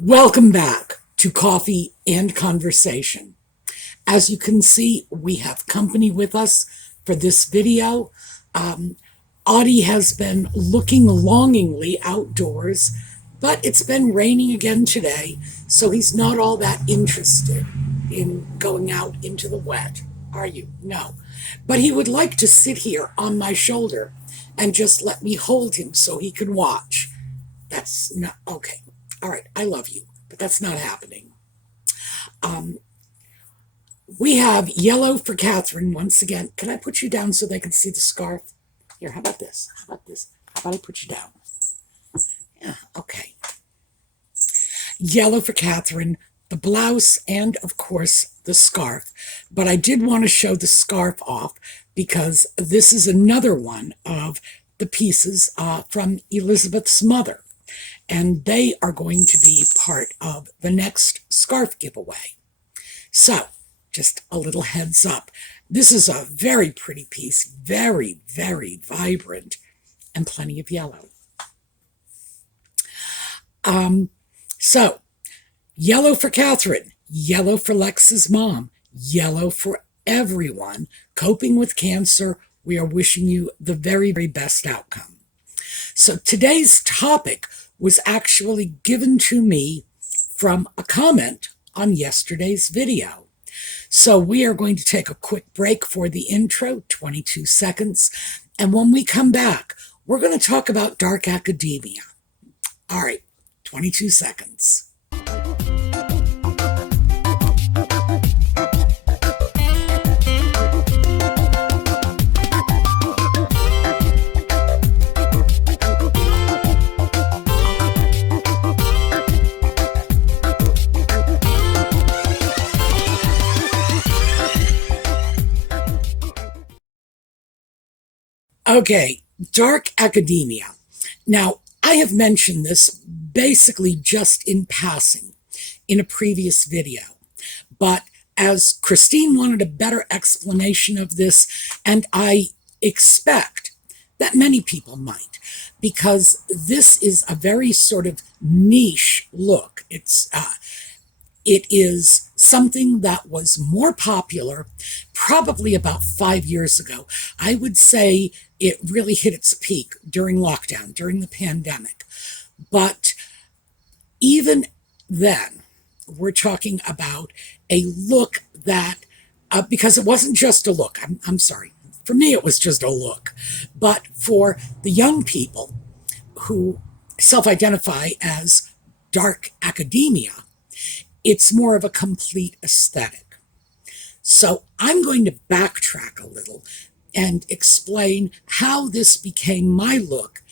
Welcome back to Coffee and Conversation. As you can see, we have company with us for this video. Audie has been looking longingly outdoors, but it's been raining again today, so he's not all that interested in going out into the wet. Are you? No. But he would like to sit here on my shoulder and just let me hold him so he can watch. That's not okay. All right, I love you, but that's not happening. We have yellow for Catherine once again. Can I put you down so they can see the scarf? Here, how about this? How about this? How about I put you down? Yeah, okay. Yellow for Catherine, the blouse, and of course the scarf. But I did want to show the scarf off because this is another one of the pieces from Elizabeth's mother. And they are going to be part of the next scarf giveaway. So, just a little heads up. This is a very pretty piece, very, very vibrant, and plenty of yellow. So, yellow for Catherine, yellow for Lex's mom, yellow for everyone coping with cancer. We are wishing you the very, very best outcome. So today's topic was actually given to me from a comment on yesterday's video. So we are going to take a quick break for the intro, 22 seconds. And when we come back, we're going to talk about dark academia. All right, 22 seconds. Okay, dark academia. Now, I have mentioned this basically just in passing in a previous video, but as Christine wanted a better explanation of this, and I expect that many people might, because this is a very sort of niche look. It is something that was more popular probably about 5 years ago. I would say it really hit its peak during lockdown, during the pandemic. But even then, we're talking about a look that, because it wasn't just a look, I'm sorry, for me it was just a look, but for the young people who self-identify as dark academia, it's more of a complete aesthetic. So I'm going to backtrack a little and explain how this became my look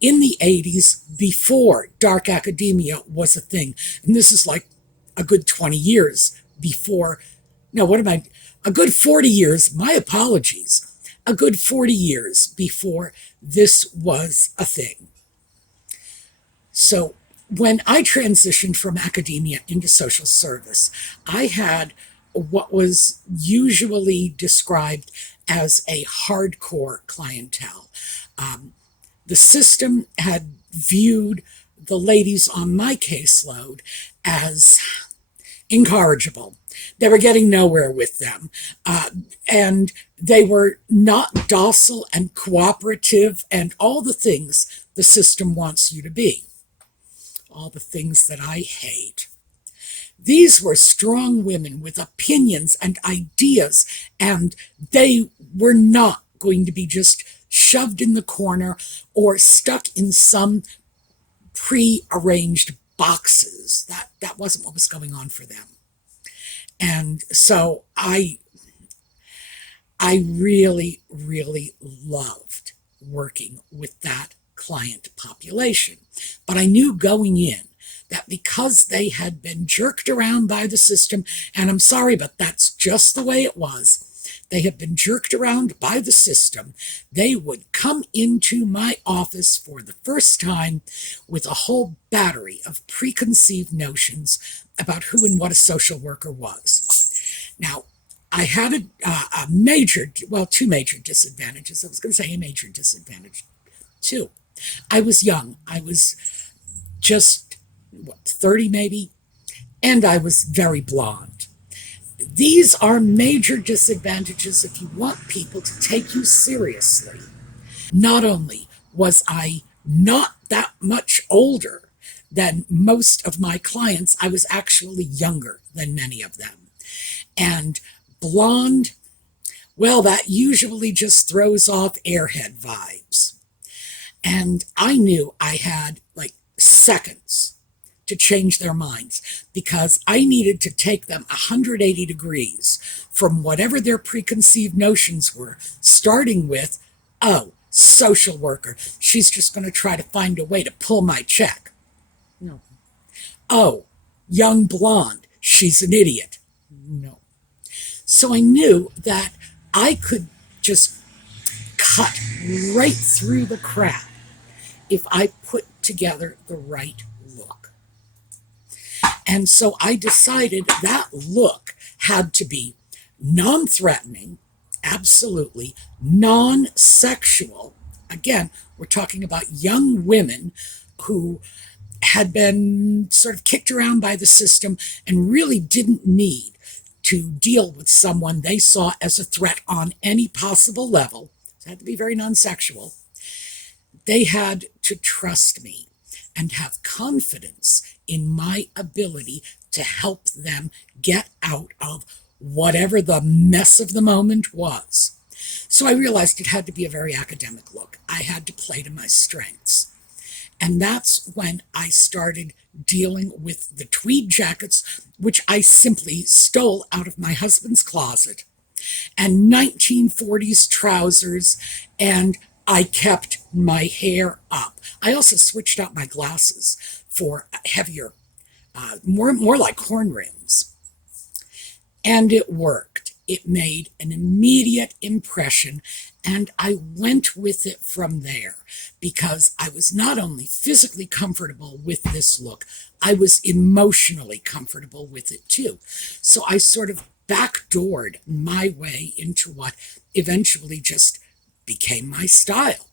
in the 80s before dark academia was a thing. And this is like a good 20 years before, a good 40 years, my apologies, a good 40 years before this was a thing. So when I transitioned from academia into social service, I had what was usually described as a hardcore clientele. The system had viewed the ladies on my caseload as incorrigible. They were getting nowhere with them. And they were not docile and cooperative and all the things the system wants you to be. All the things that I hate. These were strong women with opinions and ideas, and they were not going to be just shoved in the corner or stuck in some pre-arranged boxes. That wasn't what was going on for them. And so I really, really loved working with that client population. But I knew going in that because they had been jerked around by the system, and I'm sorry, but that's just the way it was, they had been jerked around by the system, they would come into my office for the first time with a whole battery of preconceived notions about who and what a social worker was. Now, I had two major disadvantages. I was going to say a major disadvantage, too. I was young. I was just 30 maybe, and I was very blonde. These are major disadvantages if you want people to take you seriously. Not only was I not that much older than most of my clients, I was actually younger than many of them. And blonde, well, that usually just throws off airhead vibes. And I knew I had like seconds to change their minds because I needed to take them 180 degrees from whatever their preconceived notions were, starting with, oh, social worker, she's just going to try to find a way to pull my check. No. Oh, young blonde, she's an idiot. No. So I knew that I could just cut right through the crap if I put together the right look. And so I decided that look had to be non-threatening, absolutely, non-sexual. Again, we're talking about young women who had been sort of kicked around by the system and really didn't need to deal with someone they saw as a threat on any possible level. It had to be very non-sexual. They had to trust me and have confidence in my ability to help them get out of whatever the mess of the moment was. So I realized it had to be a very academic look. I had to play to my strengths. And that's when I started dealing with the tweed jackets, which I simply stole out of my husband's closet, and 1940s trousers, and I kept my hair up. I also switched out my glasses for heavier, more like horn rims. And it worked. It made an immediate impression, and I went with it from there because I was not only physically comfortable with this look, I was emotionally comfortable with it too. So I sort of backdoored my way into what eventually just became my style.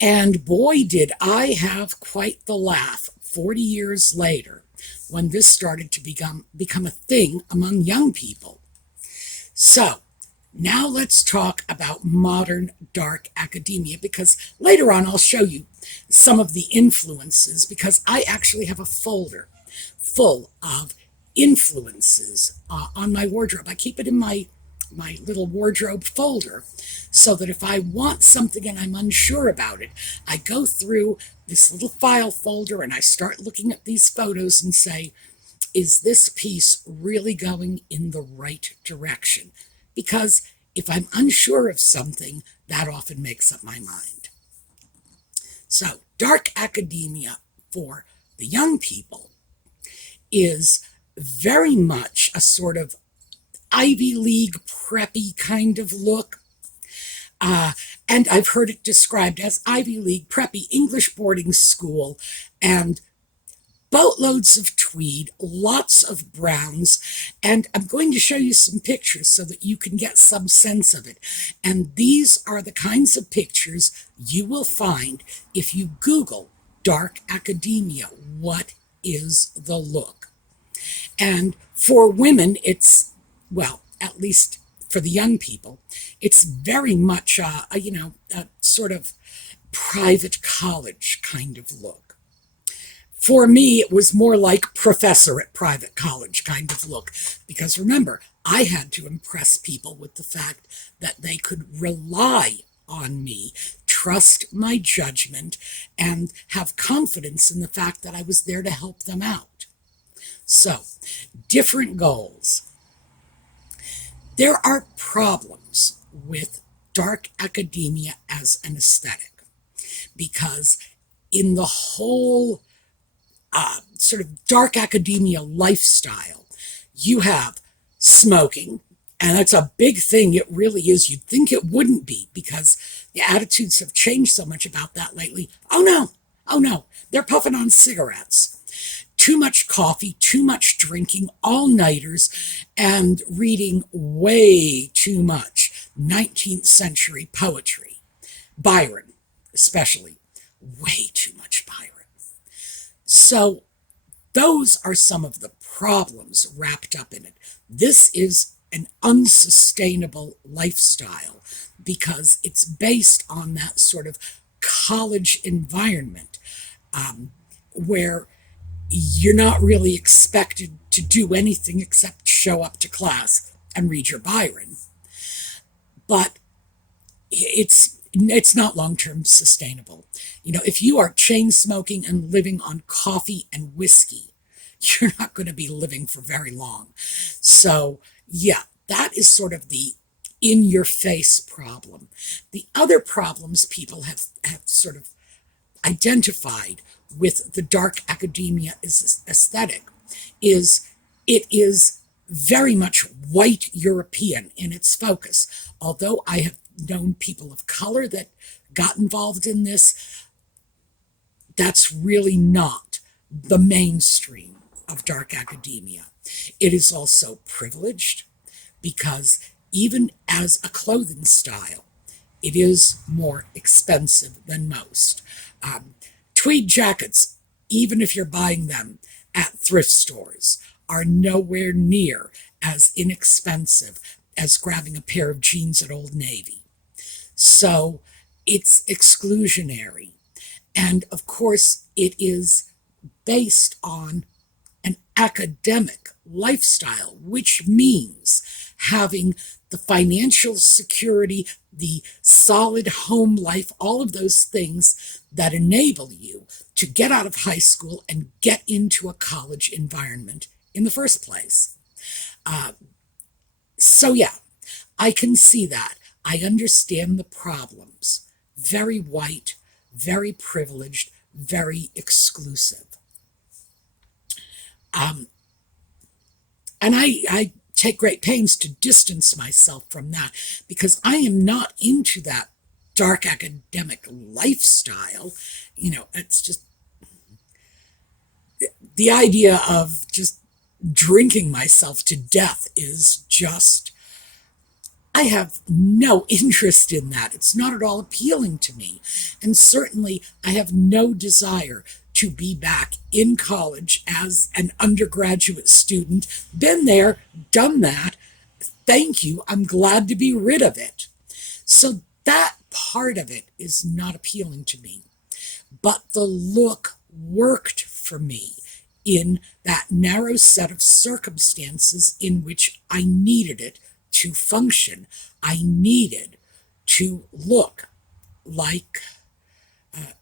And boy, did I have quite the laugh 40 years later when this started to become a thing among young people. So now let's talk about modern dark academia, because later on I'll show you some of the influences, because I actually have a folder full of influences on my wardrobe. I keep it in my little wardrobe folder so that if I want something and I'm unsure about it, I go through this little file folder and I start looking at these photos and say, is this piece really going in the right direction? Because if I'm unsure of something, that often makes up my mind. So dark academia for the young people is very much a sort of Ivy League preppy kind of look. And I've heard it described as Ivy League preppy English boarding school, and boatloads of tweed, lots of browns, and I'm going to show you some pictures so that you can get some sense of it. And these are the kinds of pictures you will find if you Google dark academia. What is the look? And for women, it's, well, at least for the young people, it's very much a sort of private college kind of look. For me, it was more like professor at private college kind of look, because remember, I had to impress people with the fact that they could rely on me, trust my judgment, and have confidence in the fact that I was there to help them out. So, different goals. There are problems with dark academia as an aesthetic, because in the whole sort of dark academia lifestyle, you have smoking, and that's a big thing. It really is. You'd think it wouldn't be, because the attitudes have changed so much about that lately. Oh no, they're puffing on cigarettes. Too much coffee, too much drinking, all-nighters, and reading way too much 19th century poetry. Byron, especially. Way too much Byron. So those are some of the problems wrapped up in it. This is an unsustainable lifestyle because it's based on that sort of college environment, where you're not really expected to do anything except show up to class and read your Byron. But it's not long-term sustainable. If you are chain smoking and living on coffee and whiskey, you're not going to be living for very long. So yeah, that is sort of the in your face problem. The other problems people have sort of identified with the dark academia aesthetic is it is very much white European in its focus. Although I have known people of color that got involved in this, that's really not the mainstream of dark academia. It is also privileged because even as a clothing style, it is more expensive than most. Tweed jackets, even if you're buying them at thrift stores, are nowhere near as inexpensive as grabbing a pair of jeans at Old Navy. So it's exclusionary. And of course, it is based on an academic lifestyle, which means having the financial security, the solid home life, all of those things that enable you to get out of high school and get into a college environment in the first place. So yeah, I can see that. I understand the problems. Very white, very privileged, very exclusive. And I take great pains to distance myself from that because I am not into that dark academic lifestyle. It's just the idea of just drinking myself to death is just, I have no interest in that. It's not at all appealing to me. And certainly I have no desire to be back in college as an undergraduate student. Been there, done that. Thank you. I'm glad to be rid of it. So that part of it is not appealing to me. But the look worked for me in that narrow set of circumstances in which I needed it to function. I needed to look like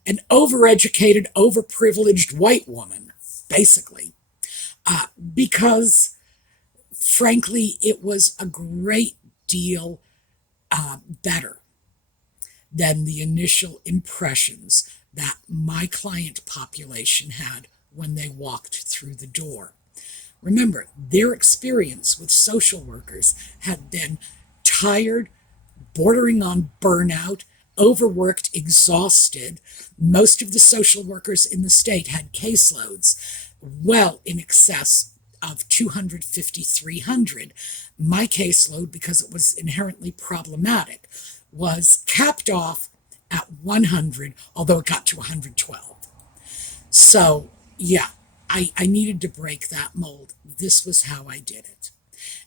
an overeducated, overprivileged white woman, basically, because frankly, it was a great deal better than the initial impressions that my client population had when they walked through the door. Remember, their experience with social workers had been tired, bordering on burnout, overworked, exhausted. Most of the social workers in the state had caseloads well in excess of 250, 300. My caseload, because it was inherently problematic, was capped off at 100, although it got to 112. So, yeah, I needed to break that mold. This was how I did it.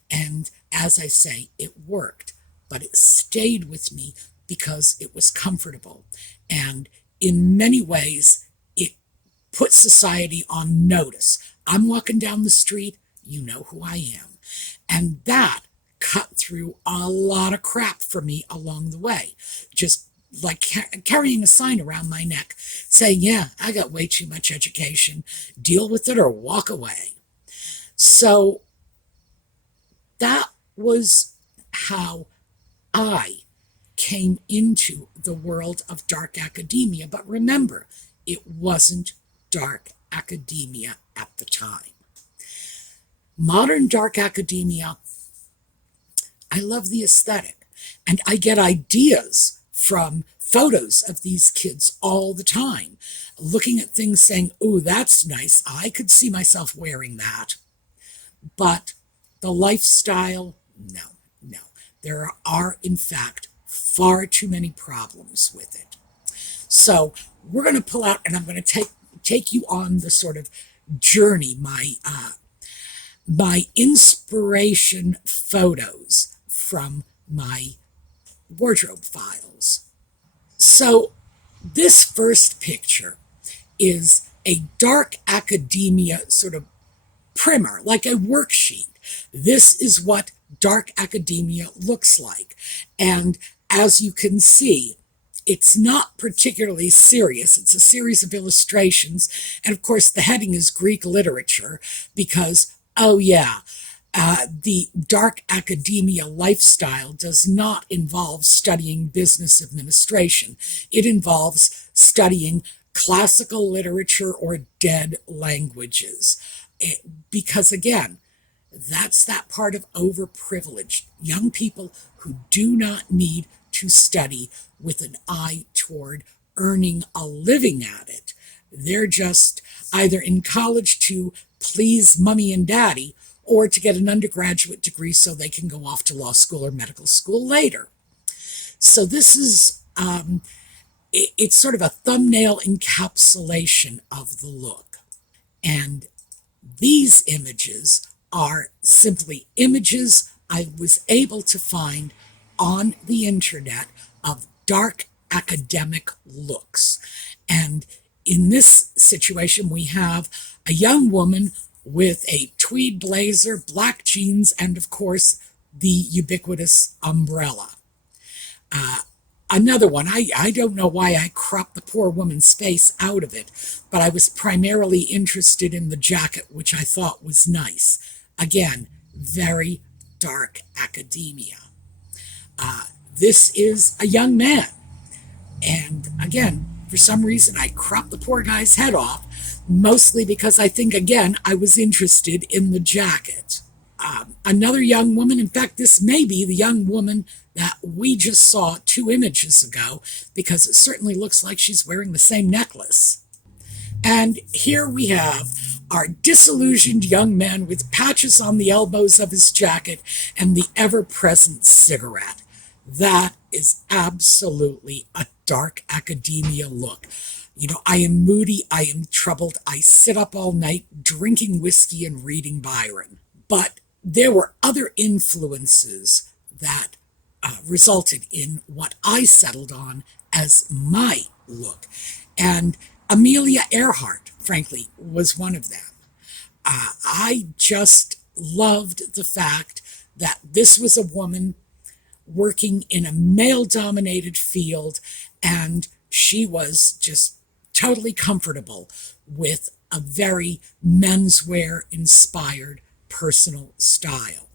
And as I say, it worked, but it stayed with me because it was comfortable. And in many ways, it put society on notice. I'm walking down the street, you know who I am. And that cut through a lot of crap for me along the way. Just like carrying a sign around my neck saying, yeah, I got way too much education. Deal with it or walk away. So that was how I came into the world of dark academia. But remember, it wasn't dark academia at the time. Modern dark academia, I love the aesthetic. And I get ideas from photos of these kids all the time, looking at things saying, oh, that's nice. I could see myself wearing that. But the lifestyle, no. There are, in fact, far too many problems with it. So we're going to pull out, and I'm going to take take you on the sort of journey, my inspiration photos from my wardrobe files. So this first picture is a dark academia sort of primer, like a worksheet. This is what dark academia looks like. And as you can see, it's not particularly serious. It's a series of illustrations. And of course, the heading is Greek literature because, oh yeah, the dark academia lifestyle does not involve studying business administration. It involves studying classical literature or dead languages. Because again, that's that part of overprivileged young people who do not need to study with an eye toward earning a living at it. They're just either in college to please mommy and daddy or to get an undergraduate degree so they can go off to law school or medical school later. So this is, it's sort of a thumbnail encapsulation of the look. And these images are simply images I was able to find on the internet of dark academic looks. And in this situation, we have a young woman with a tweed blazer, black jeans, and of course, the ubiquitous umbrella. Another one, I don't know why I cropped the poor woman's face out of it, but I was primarily interested in the jacket, which I thought was nice. Again, very dark academia. This is a young man. And again, for some reason, I cropped the poor guy's head off, mostly because I think, again, I was interested in the jacket. Another young woman, in fact, this may be the young woman that we just saw 2 images ago, because it certainly looks like she's wearing the same necklace. And here we have our disillusioned young man with patches on the elbows of his jacket and the ever-present cigarette. That is absolutely a dark academia look. You know, I am moody, I am troubled, I sit up all night drinking whiskey and reading Byron. But there were other influences that resulted in what I settled on as my look. And Amelia Earhart, frankly, was one of them. I just loved the fact that this was a woman working in a male-dominated field, and she was just totally comfortable with a very menswear-inspired personal style.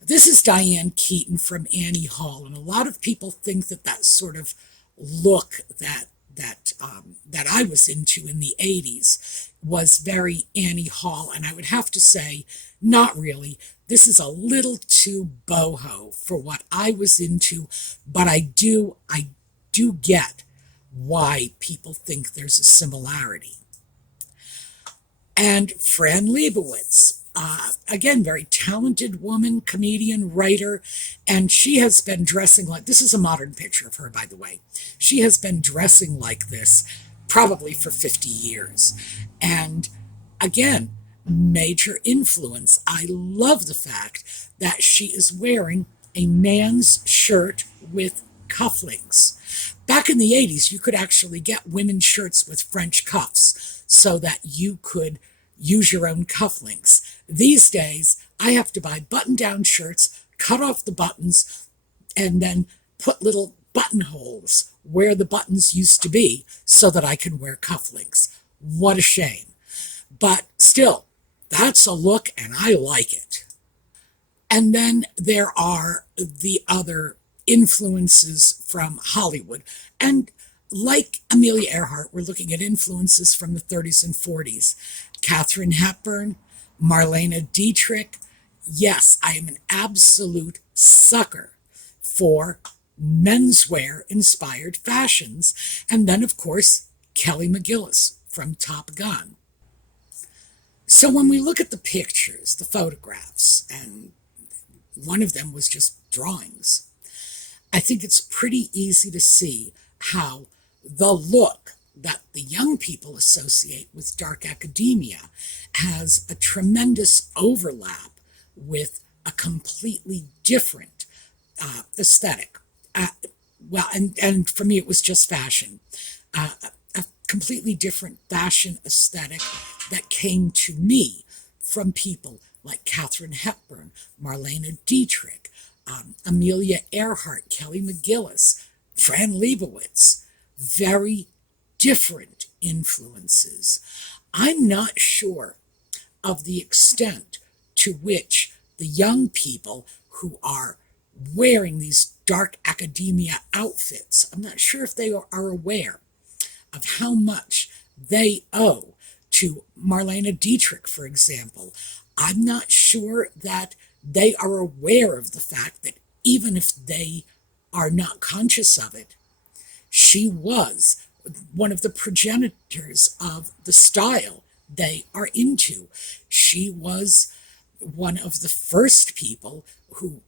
This is Diane Keaton from Annie Hall, and a lot of people think that that sort of look that I was into in the 80s was very Annie Hall, and I would have to say, not really. This is a little too boho for what I was into, but I do get why people think there's a similarity. And Fran Lebowitz, again, very talented woman, comedian, writer, and she has been dressing like, this is a modern picture of her, by the way. She has been dressing like this probably for 50 years. And again, major influence. I love the fact that she is wearing a man's shirt with cufflinks. Back in the 80s, you could actually get women's shirts with French cuffs so that you could use your own cufflinks. These days, I have to buy button-down shirts, cut off the buttons, and then put little buttonholes where the buttons used to be so that I can wear cufflinks. What a shame. But still, that's a look, and I like it. And then there are the other influences from Hollywood. And like Amelia Earhart, we're looking at influences from the 30s and 40s. Katharine Hepburn, Marlene Dietrich. Yes, I am an absolute sucker for menswear-inspired fashions. And then, of course, Kelly McGillis from Top Gun. So when we look at the pictures, the photographs, and one of them was just drawings, I think it's pretty easy to see how the look that the young people associate with dark academia has a tremendous overlap with a completely different aesthetic. Well, and for me, it was just fashion. A completely different fashion aesthetic that came to me from people like Katharine Hepburn, Marlene Dietrich, Amelia Earhart, Kelly McGillis, Fran Lebowitz. Very different influences. I'm not sure of the extent to which the young people who are wearing these dark academia outfits, I'm not sure if they are aware of how much they owe to Marlene Dietrich, for example. I'm not sure that they are aware of the fact that even if they are not conscious of it, she was one of the progenitors of the style they are into. She was one of the first people who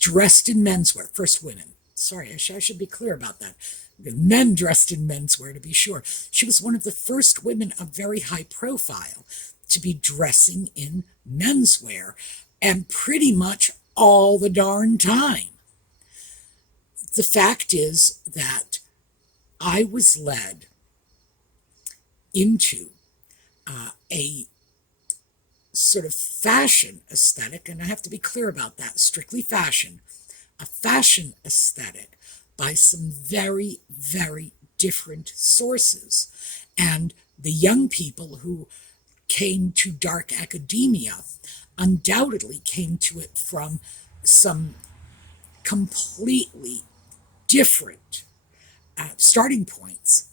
dressed in menswear, first women. Sorry, I should be clear about that. Men dressed in menswear, to be sure. She was one of the first women of very high profile to be dressing in menswear, and pretty much all the darn time. The fact is that I was led into a sort of fashion aesthetic, and I have to be clear about that, strictly fashion, a fashion aesthetic by some very, very different sources. And the young people who came to dark academia undoubtedly came to it from some completely different starting points.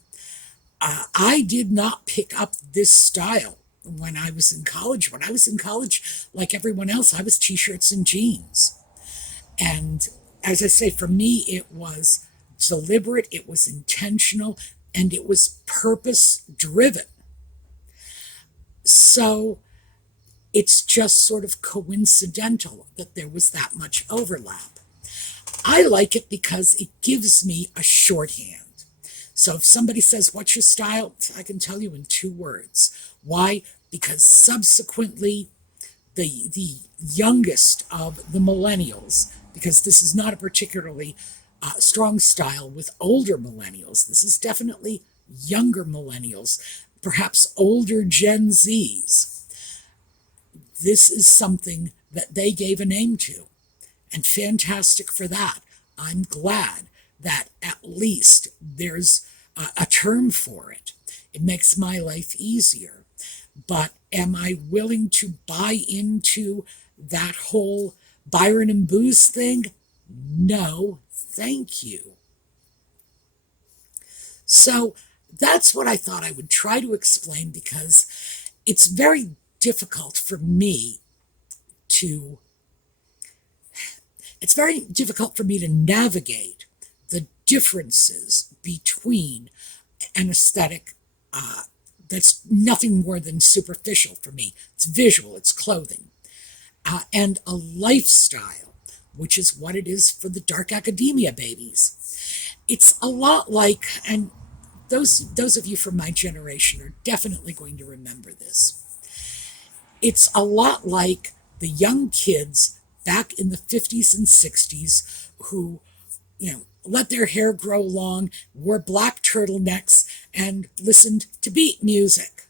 I did not pick up this style when I was in college. When I was in college, like everyone else, I was t-shirts and jeans. And as I say, for me, it was deliberate, it was intentional, and it was purpose driven. So it's just sort of coincidental that there was that much overlap. I like it because it gives me a shorthand. So if somebody says, what's your style? I can tell you in 2 words. Why? Because subsequently, the youngest of the millennials, because this is not a particularly strong style with older millennials, this is definitely younger millennials, perhaps older Gen Zs. This is something that they gave a name to, and fantastic for that. I'm glad that at least there's a term for it. It makes my life easier. But am I willing to buy into that whole Byron and booze thing? No, thank you. So that's what I thought I would try to explain, because it's very difficult for me to navigate the differences between an aesthetic that's nothing more than superficial for me. It's visual, it's clothing, and a lifestyle, which is what it is for the dark academia babies. It's a lot like, and those of you from my generation are definitely going to remember this. It's a lot like the young kids back in the 50s and 60s who, let their hair grow long, wore black turtlenecks, and listened to beat music.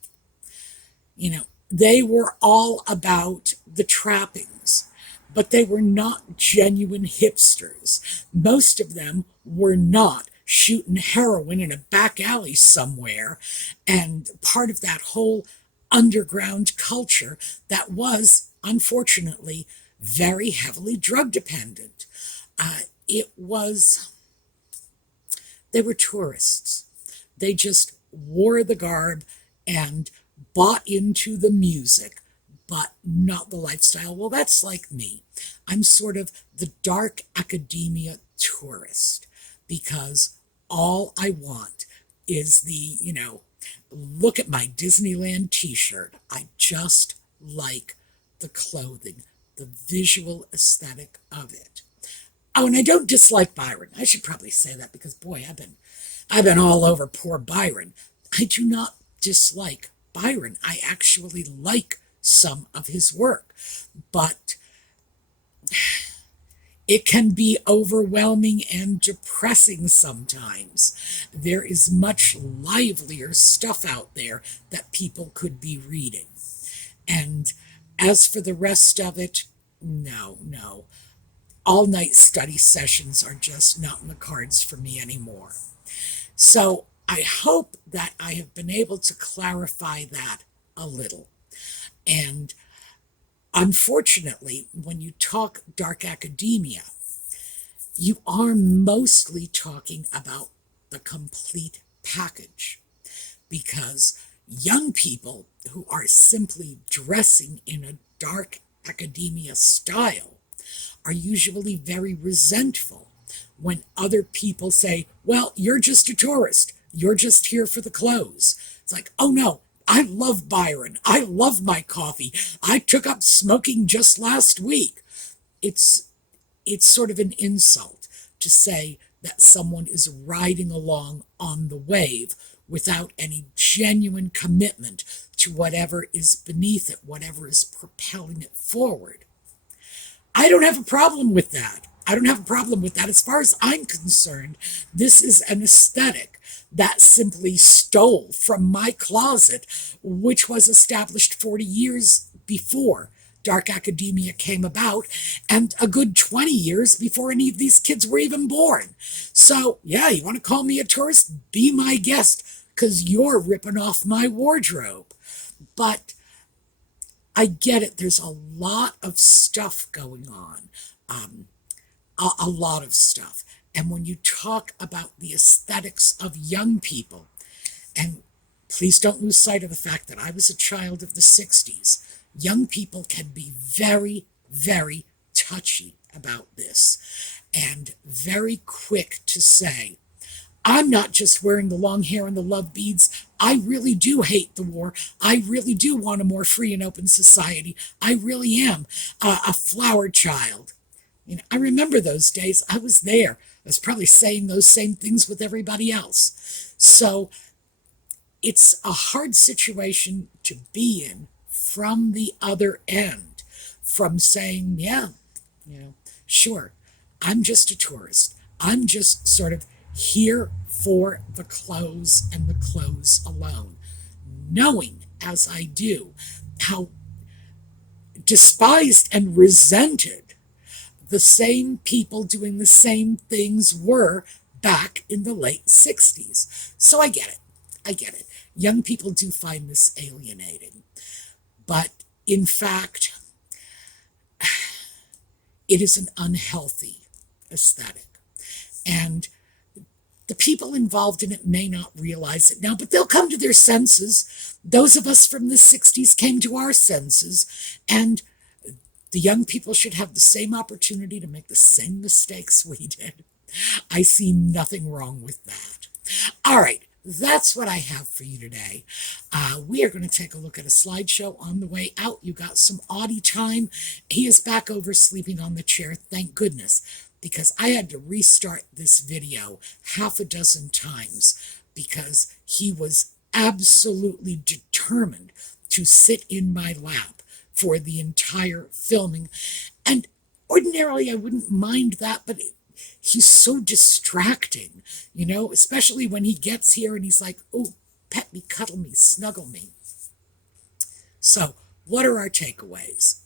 They were all about the trappings, but they were not genuine hipsters. Most of them were not shooting heroin in a back alley somewhere, and part of that whole underground culture that was, unfortunately, very heavily drug dependent. They were tourists. They just wore the garb and bought into the music, but not the lifestyle. Well, that's like me. I'm sort of the dark academia tourist, because all I want is the, look at my Disneyland t-shirt. I just like the clothing, the visual aesthetic of it. Oh, and I don't dislike Byron. I should probably say that, because boy, I've been all over poor Byron. I do not dislike Byron. I actually like some of his work, but it can be overwhelming and depressing sometimes. There is much livelier stuff out there that people could be reading. And as for the rest of it, no, no. All night study sessions are just not in the cards for me anymore. So I hope that I have been able to clarify that a little. And unfortunately, when you talk dark academia, you are mostly talking about the complete package, because young people who are simply dressing in a dark academia style are usually very resentful when other people say, well, you're just a tourist. You're just here for the clothes. It's like, oh no, I love Byron. I love my coffee. I took up smoking just last week. It's sort of an insult to say that someone is riding along on the wave without any genuine commitment to whatever is beneath it, whatever is propelling it forward. I don't have a problem with that. I don't have a problem with that. As far as I'm concerned, this is an aesthetic that simply stole from my closet, which was established 40 years before dark academia came about, and a good 20 years before any of these kids were even born. So, yeah, you want to call me a tourist? Be my guest, because you're ripping off my wardrobe. But I get it. There's a lot of stuff going on, a lot of stuff. And when you talk about the aesthetics of young people, and please don't lose sight of the fact that I was a child of the 60s, young people can be very, very touchy about this and very quick to say, I'm not just wearing the long hair and the love beads. I really do hate the war. I really do want a more free and open society. I really am a flower child. You know, I remember those days. I was there. I was probably saying those same things with everybody else. So it's a hard situation to be in from the other end, from saying, yeah, sure, I'm just a tourist. I'm just sort of here for the clothes and the clothes alone, knowing as I do how despised and resented the same people doing the same things were back in the late 60s. So I get it. I get it. Young people do find this alienating. But in fact, it is an unhealthy aesthetic. And the people involved in it may not realize it now, but they'll come to their senses. Those of us from the 60s came to our senses, and the young people should have the same opportunity to make the same mistakes we did. I see nothing wrong with that. All right, that's what I have for you today. We are going to take a look at a slideshow on the way out. You got some Audie time. He is back over sleeping on the chair, thank goodness, because I had to restart this video half a dozen times because he was absolutely determined to sit in my lap for the entire filming. And ordinarily I wouldn't mind that, but he's so distracting, especially when he gets here and he's like, oh, pet me, cuddle me, snuggle me. So what are our takeaways?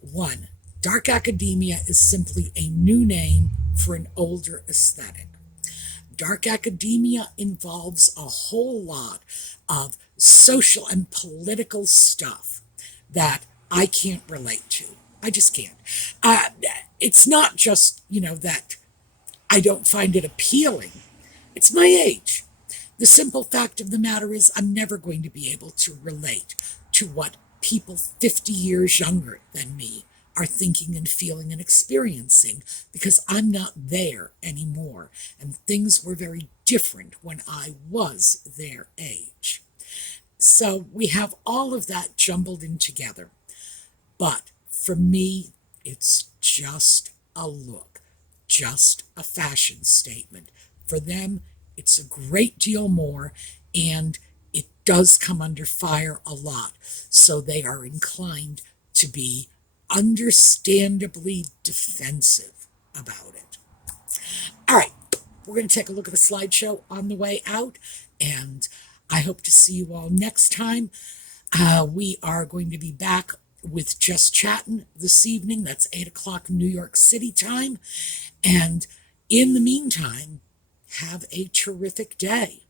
1, dark academia is simply a new name for an older aesthetic. Dark academia involves a whole lot of social and political stuff that I can't relate to. I just can't. It's not just, that I don't find it appealing. It's my age. The simple fact of the matter is I'm never going to be able to relate to what people 50 years younger than me are thinking and feeling and experiencing, because I'm not there anymore, and things were very different when I was their age. So we have all of that jumbled in together. But for me, it's just a look, just a fashion statement. For them, it's a great deal more, and does come under fire a lot. So they are inclined to be understandably defensive about it. All right, we're going to take a look at the slideshow on the way out, and I hope to see you all next time. We are going to be back with Just Chatting this evening. That's 8 o'clock New York City time. And in the meantime, have a terrific day.